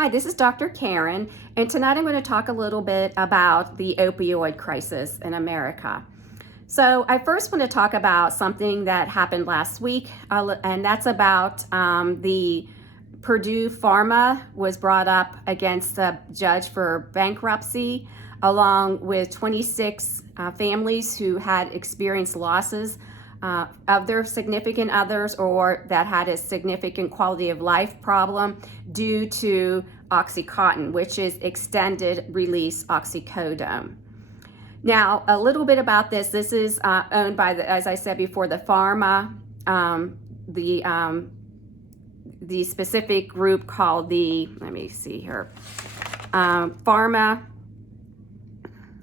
Hi, this is Dr. Karen, and tonight I'm going to talk a little bit about the opioid crisis in America. So I first want to talk about something that happened last week, and that's about the Purdue Pharma was brought up against the judge for bankruptcy, along with 26 families who had experienced losses of their significant others or that had a significant quality of life problem due to Oxycontin, which is extended release oxycodone. Now, a little bit about this. This is owned by, as I said before, the pharma, the specific group called let me see here,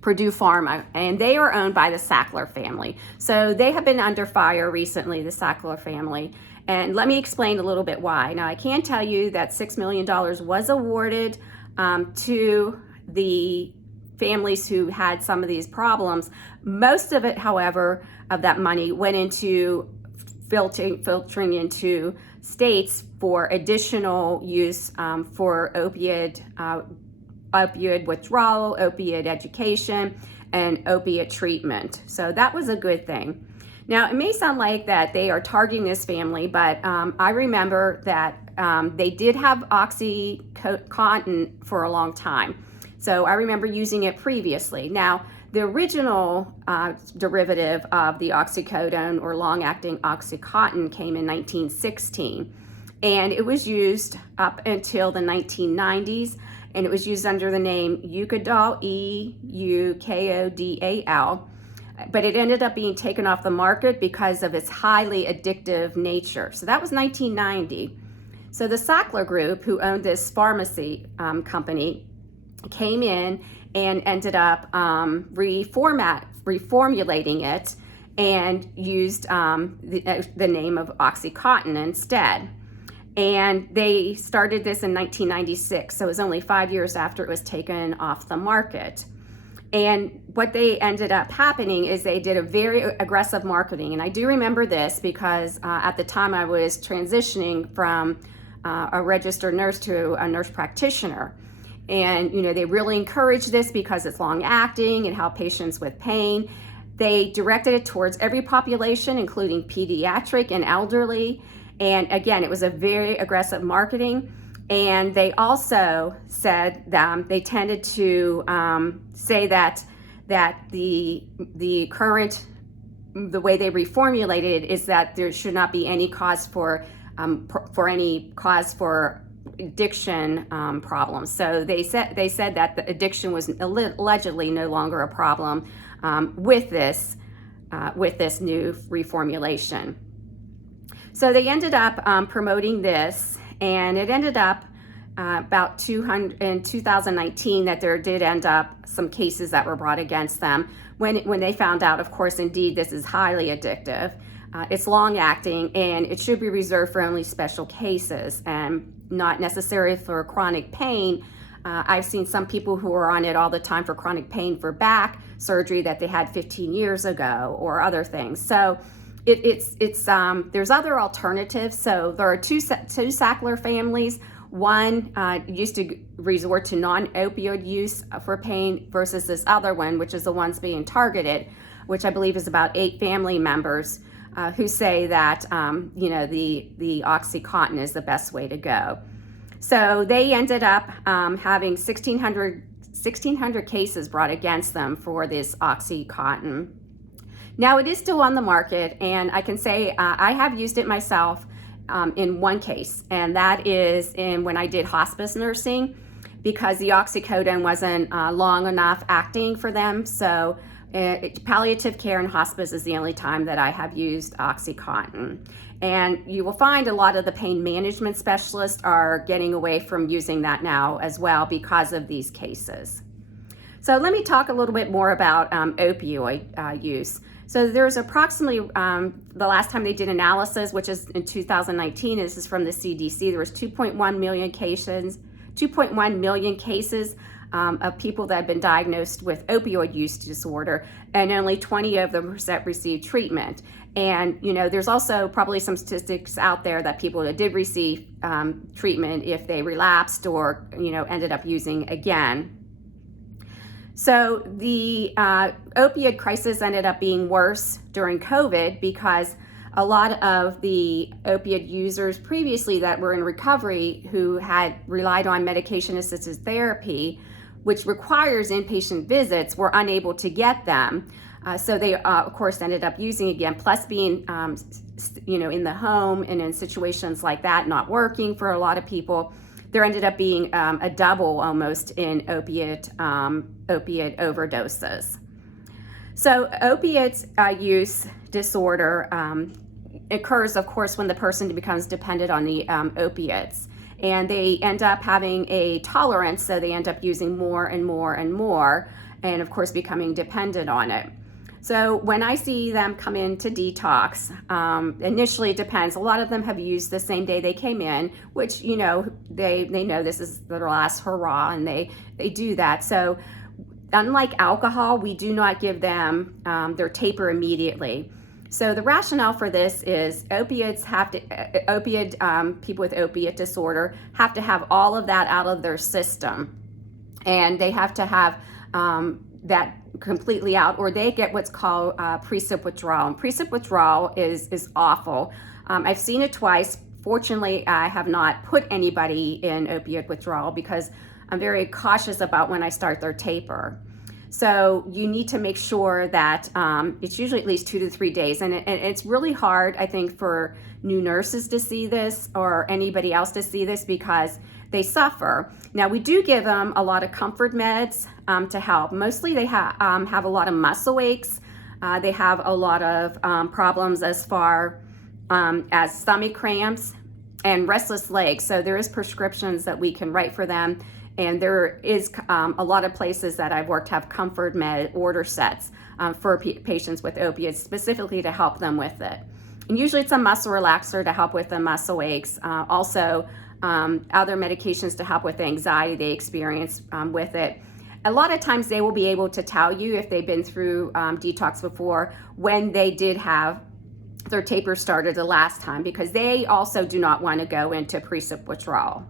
Purdue Pharma, and they are owned by the Sackler family. So they have been under fire recently, the Sackler family. And let me explain a little bit why. Now, I can tell you that $6 million was awarded to the families who had some of these problems. Most of it, however, of that money went into filtering into states for additional use for opioid withdrawal, opiate education, and opiate treatment. So that was a good thing. Now, it may sound like that they are targeting this family, but I remember that they did have Oxycontin for a long time. So I remember using it previously. Now, the original derivative of the oxycodone or long-acting Oxycontin came in 1916, and it was used up until the 1990s, and it was used under the name Eucodal, Eucodal, but it ended up being taken off the market because of its highly addictive nature. So that was 1990. So the Sackler Group, who owned this pharmacy company, came in and ended up reformulating it and used the name of Oxycontin instead. And they started this in 1996, so it was only 5 years after it was taken off the market. And what they ended up happening is they did a very aggressive marketing. And I do remember this because at the time I was transitioning from a registered nurse to a nurse practitioner. And they really encouraged this because it's long acting and helped patients with pain. They directed it towards every population, including pediatric and elderly. And again, it was a very aggressive marketing. And they also said that they tended to say that the way they reformulated it is that there should not be any cause for addiction problems. So they said that the addiction was allegedly no longer a problem with this new reformulation. So they ended up promoting this, and it ended up about 200 in 2019 that there did end up some cases that were brought against them when they found out, of course, indeed this is highly addictive. It's long acting, and it should be reserved for only special cases and not necessary for chronic pain. I've seen some people who are on it all the time for chronic pain for back surgery that they had 15 years ago or other things. So there's other alternatives. So there are two Sackler families. One used to resort to non-opioid use for pain versus this other one, which is the ones being targeted, which I believe is about 8 family members who say that the Oxycontin is the best way to go. So they ended up having 1,600 cases brought against them for this Oxycontin. Now, it is still on the market, and I can say I have used it myself in one case, and that is when I did hospice nursing, because the oxycodone wasn't long enough acting for them. So palliative care and hospice is the only time that I have used Oxycontin. And you will find a lot of the pain management specialists are getting away from using that now as well because of these cases. So let me talk a little bit more about opioid use. So there's approximately, the last time they did analysis, which is in 2019, this is from the CDC, there was 2.1 million cases of people that have been diagnosed with opioid use disorder, and only 20 of them received treatment. And, there's also probably some statistics out there that people that did receive treatment, if they relapsed or, ended up using again. So the opioid crisis ended up being worse during COVID because a lot of the opioid users previously that were in recovery who had relied on medication-assisted therapy, which requires inpatient visits, were unable to get them. So they, of course, ended up using again, plus being, in the home and in situations like that, not working for a lot of people. There ended up being a double almost in opiate overdoses. So opiate use disorder occurs, of course, when the person becomes dependent on the opiates. And they end up having a tolerance, so they end up using more and more and more, and of course becoming dependent on it. So when I see them come in to detox, initially it depends. A lot of them have used the same day they came in, which, they know this is their last hurrah, and they do that. So unlike alcohol, we do not give them their taper immediately. So the rationale for this is people with opiate disorder have to have all of that out of their system, and they have to have that completely out, or they get what's called precip withdrawal. And precip withdrawal is awful. I've seen it twice. Fortunately, I have not put anybody in opiate withdrawal because I'm very cautious about when I start their taper. So you need to make sure that it's usually at least 2 to 3 days. And it's really hard, I think, for new nurses to see this or anybody else to see this because they suffer. Now, we do give them a lot of comfort meds to help. Mostly they have a lot of muscle aches. They have a lot of problems as far as stomach cramps and restless legs. So there is prescriptions that we can write for them. And there is a lot of places that I've worked have comfort med order sets for patients with opiates, specifically to help them with it. And usually it's a muscle relaxer to help with the muscle aches. Also, other medications to help with the anxiety they experience with it. A lot of times they will be able to tell you if they've been through detox before when they did have their taper started the last time, because they also do not want to go into precip withdrawal.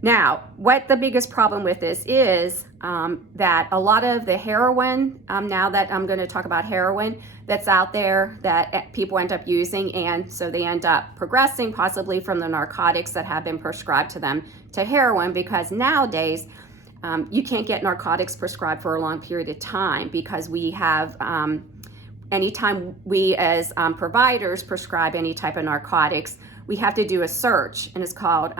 Now, what the biggest problem with this is that a lot of the heroin, now that I'm going to talk about heroin, that's out there that people end up using, and so they end up progressing possibly from the narcotics that have been prescribed to them to heroin, because nowadays you can't get narcotics prescribed for a long period of time because we have, anytime we as providers prescribe any type of narcotics, we have to do a search, and it's called,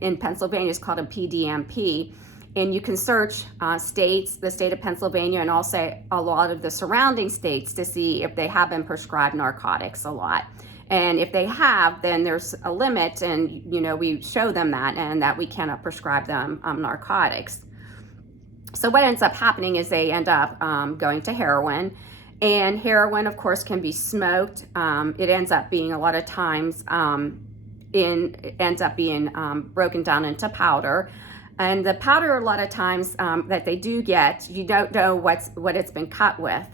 in Pennsylvania, it's called a PDMP. And you can search states, the state of Pennsylvania, and also a lot of the surrounding states to see if they have been prescribed narcotics a lot. And if they have, then there's a limit, and we show them that, and that we cannot prescribe them narcotics. So what ends up happening is they end up going to heroin. And heroin, of course, can be smoked. It ends up being a lot of times broken down into powder. And the powder, a lot of times that they do get, you don't know what it's been cut with.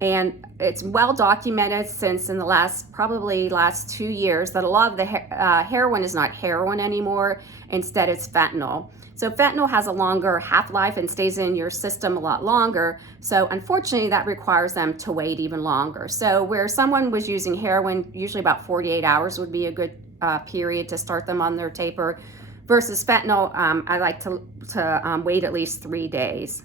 And it's well documented since in the last 2 years that a lot of the heroin is not heroin anymore. Instead, it's fentanyl. So fentanyl has a longer half-life and stays in your system a lot longer. So unfortunately, that requires them to wait even longer. So where someone was using heroin, usually about 48 hours would be a good period to start them on their taper, versus fentanyl, I like to wait at least 3 days.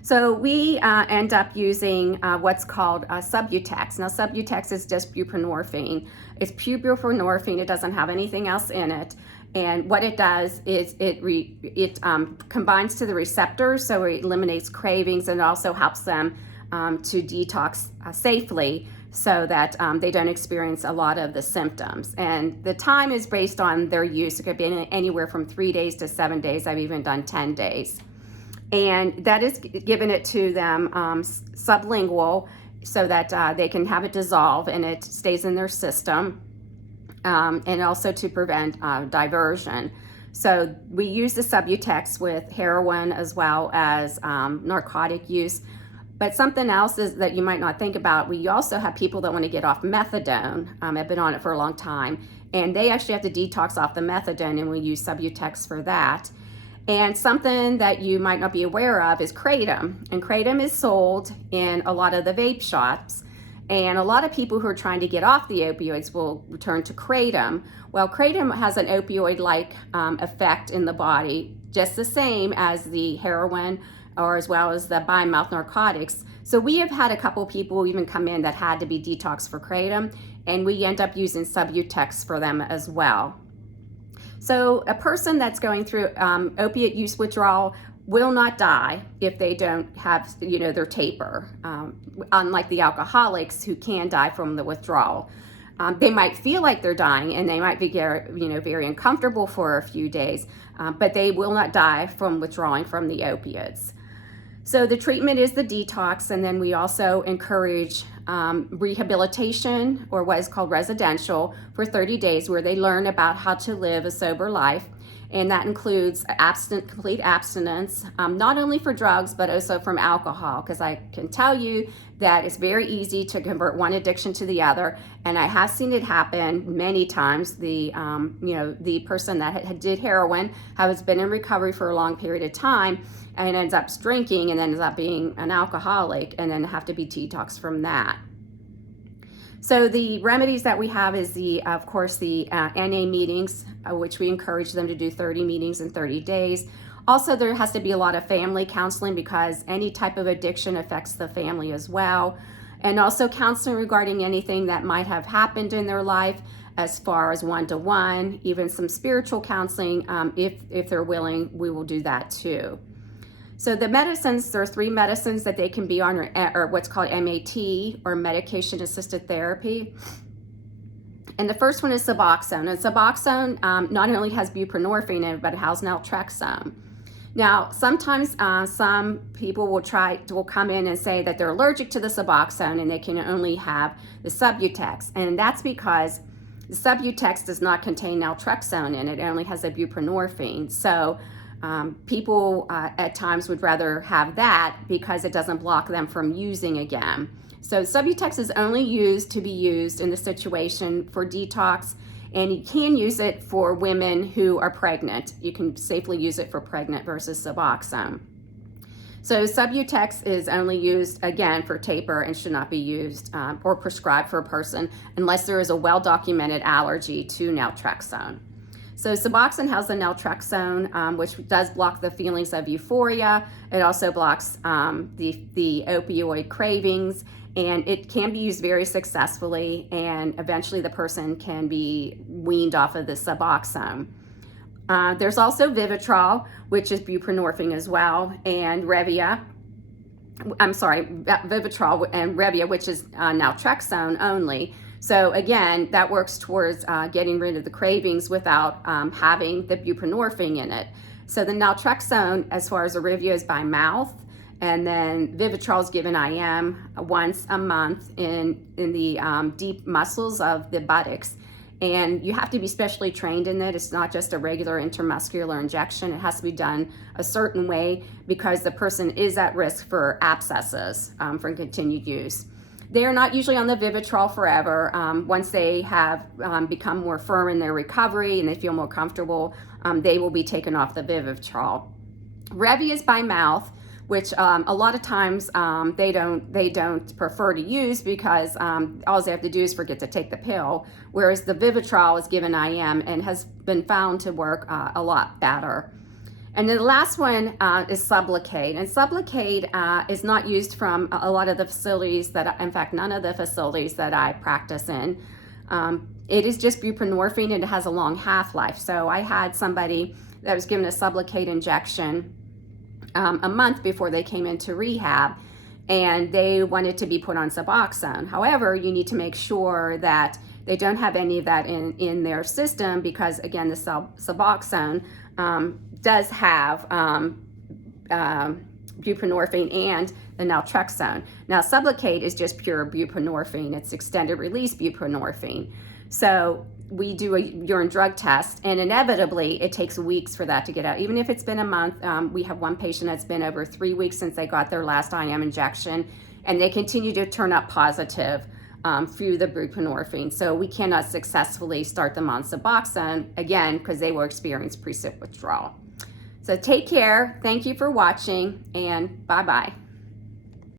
So we end up using what's called Subutex. Now, Subutex is just buprenorphine. It's pure buprenorphine. It doesn't have anything else in it. And what it does is it combines to the receptors, so it eliminates cravings, and also helps them to detox safely so that they don't experience a lot of the symptoms. And the time is based on their use. It could be anywhere from 3 days to 7 days. I've even done 10 days. And that is giving it to them sublingual so that they can have it dissolve and it stays in their system. And also to prevent diversion. So we use the Subutex with heroin as well as narcotic use. But something else is that you might not think about, we also have people that want to get off methadone, have been on it for a long time, and they actually have to detox off the methadone, and we use Subutex for that. And something that you might not be aware of is kratom. And kratom is sold in a lot of the vape shops. And a lot of people who are trying to get off the opioids will return to kratom. Well, kratom has an opioid-like effect in the body, just the same as the heroin or as well as the by-mouth narcotics. So we have had a couple people even come in that had to be detoxed for kratom, and we end up using Subutex for them as well. So a person that's going through opiate use withdrawal will not die if they don't have, their taper, unlike the alcoholics who can die from the withdrawal. They might feel like they're dying, and they might be very uncomfortable for a few days, but they will not die from withdrawing from the opiates. So the treatment is the detox, and then we also encourage rehabilitation, or what is called residential, for 30 days where they learn about how to live a sober life. And that includes complete abstinence, not only for drugs, but also from alcohol, because I can tell you that it's very easy to convert one addiction to the other. And I have seen it happen many times. The person that did heroin has been in recovery for a long period of time and ends up drinking and then ends up being an alcoholic and then have to be detoxed from that. So the remedies that we have is of course, the NA meetings, which we encourage them to do 30 meetings in 30 days. Also, there has to be a lot of family counseling because any type of addiction affects the family as well. And also counseling regarding anything that might have happened in their life, as far as one-to-one, even some spiritual counseling. If they're willing, we will do that too. So the medicines, there are 3 medicines that they can be on, or what's called MAT, or medication-assisted therapy. And the first one is Suboxone. And Suboxone not only has buprenorphine in it, but it has naltrexone. Now, sometimes some people will come in and say that they're allergic to the Suboxone and they can only have the Subutex. And that's because the Subutex does not contain naltrexone in it. It only has a buprenorphine. So people at times would rather have that because it doesn't block them from using again. So Subutex is only to be used in the situation for detox, and you can use it for women who are pregnant. You can safely use it for pregnant versus Suboxone. So Subutex is only used, again, for taper and should not be used or prescribed for a person unless there is a well-documented allergy to naltrexone. So Suboxone has the naltrexone, which does block the feelings of euphoria. It also blocks the opioid cravings, and it can be used very successfully, and eventually the person can be weaned off of the Suboxone. There's also Vivitrol, which is buprenorphine as well, and Vivitrol and Revia, which is naltrexone only. So again, that works towards getting rid of the cravings without having the buprenorphine in it. So the naltrexone, as far as Revia, is by mouth, and then Vivitrol is given IM once a month in the deep muscles of the buttocks. And you have to be specially trained in it. It's not just a regular intramuscular injection. It has to be done a certain way because the person is at risk for abscesses from continued use. They are not usually on the Vivitrol forever. Once they have become more firm in their recovery and they feel more comfortable, they will be taken off the Vivitrol. Revia is by mouth, which a lot of times they don't prefer to use because all they have to do is forget to take the pill, whereas the Vivitrol is given IM and has been found to work a lot better. And then the last one is Sublocade. And Sublocade is not used from a lot of the facilities in fact, none of the facilities that I practice in. It is just buprenorphine and it has a long half-life. So I had somebody that was given a Sublocade injection a month before they came into rehab, and they wanted to be put on Suboxone. However, you need to make sure that they don't have any of that in their system because, again, the Suboxone does have buprenorphine and the naltrexone. Now, Sublocade is just pure buprenorphine. It's extended release buprenorphine. So we do a urine drug test, and inevitably it takes weeks for that to get out. Even if it's been a month, we have one patient that's been over 3 weeks since they got their last IM injection, and they continue to turn up positive through the buprenorphine. So we cannot successfully start them on Suboxone, again, because they will experience precip withdrawal. So take care, thank you for watching, and bye-bye.